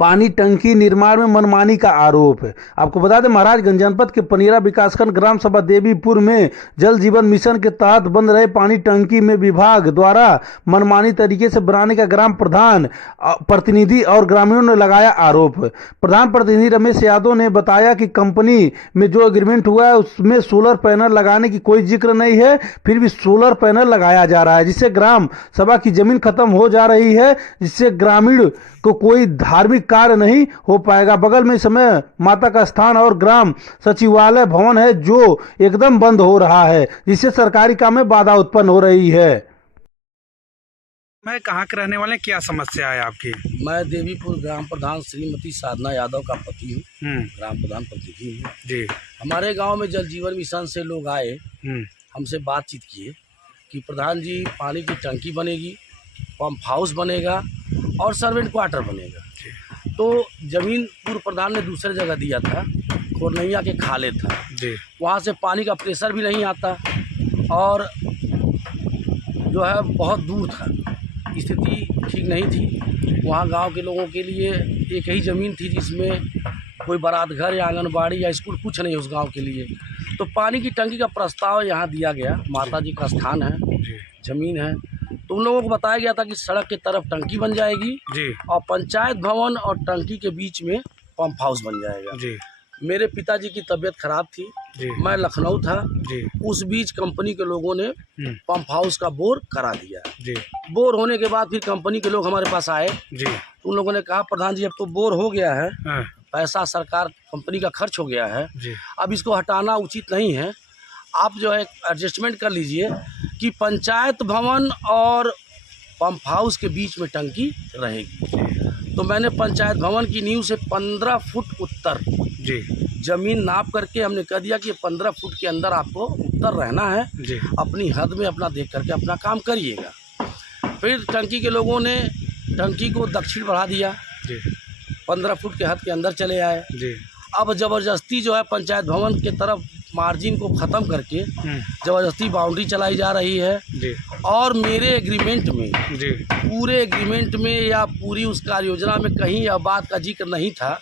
पानी टंकी निर्माण में मनमानी का आरोप है। आपको बता दें, महाराजगंज जनपद के पनियरा विकासखंड ग्राम सभा देवीपुर में जल जीवन मिशन के तहत बन रहे पानी टंकी में विभाग द्वारा मनमानी तरीके से बनाने का ग्राम प्रधान प्रतिनिधि और ग्रामीणों ने लगाया आरोप। प्रधान प्रतिनिधि रमेश यादव ने बताया कि कंपनी में जो एग्रीमेंट हुआ है उसमें सोलर पैनल लगाने की कोई जिक्र नहीं है, फिर भी सोलर पैनल लगाया जा रहा है, जिससे ग्राम सभा की जमीन खत्म हो जा रही है, जिससे ग्रामीण को कोई धार्मिक कार्य नहीं हो पाएगा। बगल में इस समय माता का स्थान और ग्राम सचिवालय भवन है जो एकदम बंद हो रहा है, जिससे सरकारी काम में बाधा उत्पन्न हो रही है। मैं कहाँ के रहने वाले, क्या समस्या है आपकी? मैं देवीपुर ग्राम प्रधान श्रीमती साधना यादव का पति हूँ, ग्राम प्रधान प्रतिनिधि हूँ जी। हमारे गांव में जल जीवन मिशन से लोग आए, हमसे बातचीत किए कि प्रधान जी पानी की टंकी बनेगी, पंप हाउस बनेगा और सर्वेंट क्वार्टर बनेगा। तो ज़मीन पूर्व प्रधान ने दूसरे जगह दिया था, खोरनैया के खाले था जी। वहाँ से पानी का प्रेशर भी नहीं आता और जो है बहुत दूर था, स्थिति ठीक नहीं थी। वहाँ गांव के लोगों के लिए एक ही ज़मीन थी जिसमें कोई बारात घर या आंगनबाड़ी या स्कूल कुछ नहीं उस गांव के लिए। तो पानी की टंकी का प्रस्ताव यहाँ दिया गया। माता जी का स्थान है, ज़मीन है, तो उन लोगों को बताया गया था कि सड़क की तरफ टंकी बन जाएगी जी। और पंचायत भवन और टंकी के बीच में पंप हाउस बन जाएगा जी। मेरे पिताजी की तबीयत खराब थी जी। मैं लखनऊ था जी। उस बीच कंपनी के लोगों ने पंप हाउस का बोर करा दिया जी। बोर होने के बाद फिर कंपनी के लोग हमारे पास आए जी। उन लोगों ने कहा प्रधान जी अब तो बोर हो गया है, पैसा सरकार कंपनी का खर्च हो गया है जी। अब इसको हटाना उचित नहीं है, आप जो है एडजस्टमेंट कर लीजिए कि पंचायत भवन और पंप हाउस के बीच में टंकी रहेगी। तो मैंने पंचायत भवन की नींव से 15 फुट उत्तर जी जमीन नाप करके हमने कह दिया कि 15 फुट के अंदर आपको उत्तर रहना है जी। अपनी हद में अपना देख करके अपना काम करिएगा। फिर टंकी के लोगों ने टंकी को दक्षिण बढ़ा दिया जी। 15 फुट के हद के अंदर चले आए जी। अब ज़बरदस्ती जो है पंचायत भवन के तरफ मार्जिन को ख़त्म करके ज़बरदस्ती बाउंड्री चलाई जा रही है जी। और मेरे एग्रीमेंट में जी, पूरे एग्रीमेंट में या पूरी उस कार्य योजना में कहीं यह बात का जिक्र नहीं था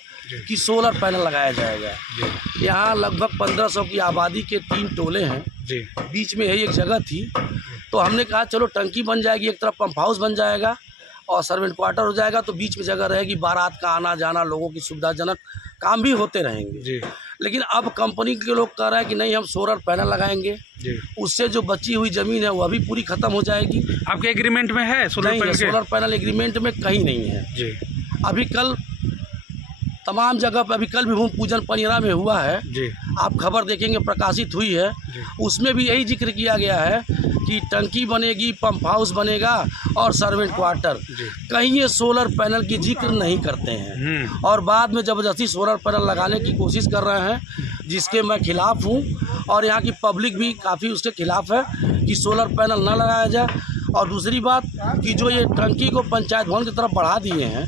कि सोलर पैनल लगाया जाएगा। यहाँ लगभग 1500 की आबादी के 3 टोले हैं जी। बीच में यही एक जगह थी, तो हमने कहा चलो टंकी बन जाएगी, एक तरफ पंप हाउस बन जाएगा और सर्वेंट क्वार्टर हो जाएगा, तो बीच में जगह रहेगी, बारात का आना जाना, लोगों की सुविधाजनक काम भी होते रहेंगे जी। लेकिन अब कंपनी के लोग कह रहे हैं कि नहीं हम सोलर पैनल लगाएंगे जी। उससे जो बची हुई ज़मीन है वह भी पूरी ख़त्म हो जाएगी। आपके एग्रीमेंट में है solar panel? Solar panel agreement में कहीं नहीं है जी। अभी कल तमाम जगह पर, अभी कल भी भूमि पूजन पनियरा में हुआ है जी। आप खबर देखेंगे प्रकाशित हुई है, उसमें भी यही जिक्र किया गया है कि टंकी बनेगी, पंप हाउस बनेगा और सर्वेंट क्वार्टर। कहीं ये सोलर पैनल की जिक्र नहीं करते हैं और बाद में ज़बरदस्ती सोलर पैनल लगाने की कोशिश कर रहे हैं, जिसके मैं खिलाफ़ हूँ और यहाँ की पब्लिक भी काफ़ी उसके खिलाफ़ है कि सोलर पैनल न लगाया जाए। और दूसरी बात कि जो ये टंकी को पंचायत भवन की तरफ बढ़ा दिए हैं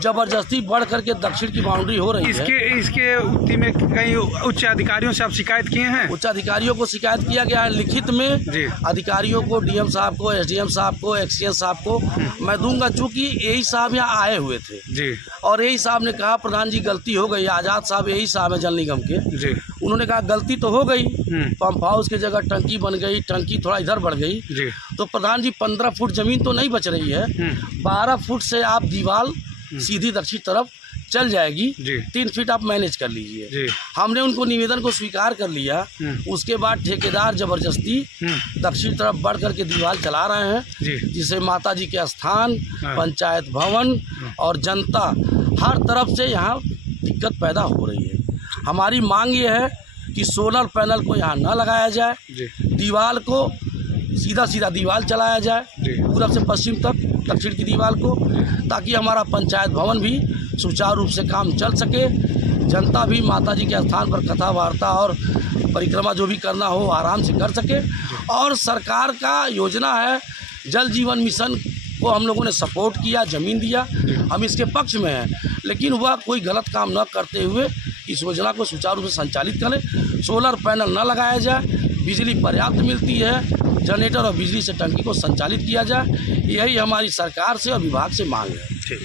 ज़बरदस्ती बढ़ करके दक्षिण की बाउंड्री हो रही है। इसके उत्ती में कई उच्च अधिकारियों से आप शिकायत किए हैं? उच्च अधिकारियों को शिकायत किया गया है लिखित में जी। अधिकारियों को, डीएम साहब को, एसडीएम साहब को, एक्सचेंज साहब को मैं दूंगा, चूँकि यही साहब यहाँ आए हुए थे जी। और यही साहब ने कहा प्रधान जी गलती हो गई, आज़ाद साहब यही साहब है जल निगम के जी। उन्होंने कहा गलती तो हो गई, पंप हाउस की जगह टंकी बन गई, टंकी थोड़ा इधर बढ़ गई जी। तो प्रधान जी 15 फुट जमीन तो नहीं बच रही है, 12 फुट से आप दीवार सीधी दक्षिण तरफ चल जाएगी, 3 फीट आप मैनेज कर लीजिए। हमने उनको निवेदन को स्वीकार कर लिया। उसके बाद ठेकेदार जबरदस्ती दक्षिण तरफ बढ़ करके दीवार चला रहे हैं, जिसे माता जी के स्थान, पंचायत भवन और जनता हर तरफ से यहाँ दिक्कत पैदा हो रही है। हमारी मांग ये है कि सोलर पैनल को यहाँ न लगाया जाए, दीवार को सीधा सीधा दीवार चलाया जाए पूरब से पश्चिम तक, दक्षिण की दीवार को, ताकि हमारा पंचायत भवन भी सुचारू रूप से काम चल सके, जनता भी माता जी के स्थान पर कथा वार्ता और परिक्रमा जो भी करना हो आराम से कर सके। और सरकार का योजना है जल जीवन मिशन को हम लोगों ने सपोर्ट किया, ज़मीन दिया, हम इसके पक्ष में हैं, लेकिन वह कोई गलत काम न करते हुए इस योजना को सुचारू रूप से संचालित करें। सोलर पैनल न लगाया जाए, बिजली पर्याप्त मिलती है, जनरेटर और बिजली से टंकी को संचालित किया जाए, यही हमारी सरकार से और विभाग से मांग है।